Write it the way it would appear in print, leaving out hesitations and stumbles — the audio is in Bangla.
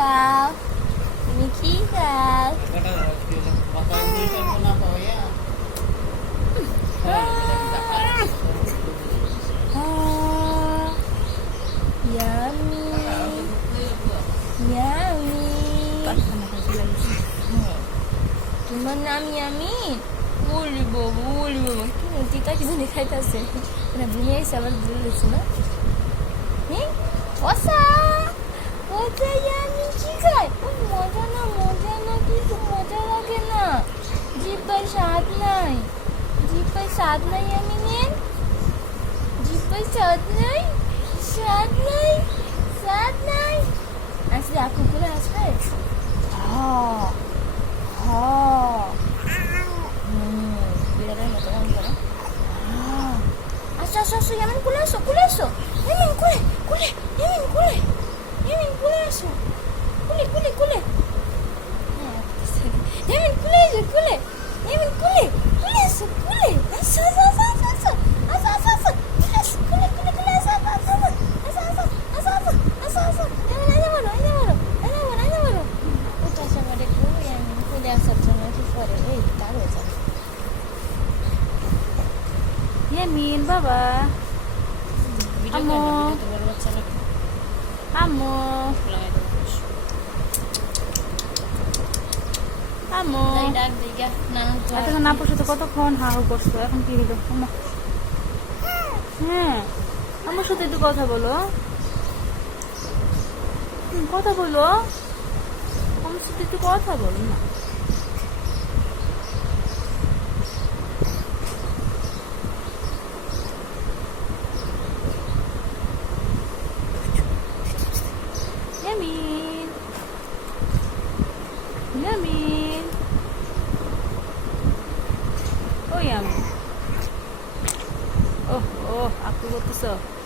খাও? তুমি কি খাও? Yummy, yummy. তোমার নাম ইয়ামিন? বলি বাবা কি টিকা কি ধরে খাইতেছে না ভুলে এসে আবার বলেছে না হ্যাঁ ওসা ওটা ইয়ামিন কি খায় ও মজা না কিছু মজা লাগে না জিব্বার স্বাদ নাই ইয়ামিনের জিব্বার স্বাদ নাই আসলে আপু করে আসবে বিড়ালের মতো মন করো আসো ইয়ামিন কুলে আসো ইয়ামিন কুলে আসো কুলে ইয়ামিন কুলে আসো Yamin, baba. Amo. এতক্ষণ আপুর সাথে কতক্ষণ হাহু করছো এখন কি হলো হ্যাঁ আমার সাথে একটু কথা বলো আমার সাথে একটু কথা বলো না Yamin. Oh, Yamin. Oh, aku butuh so.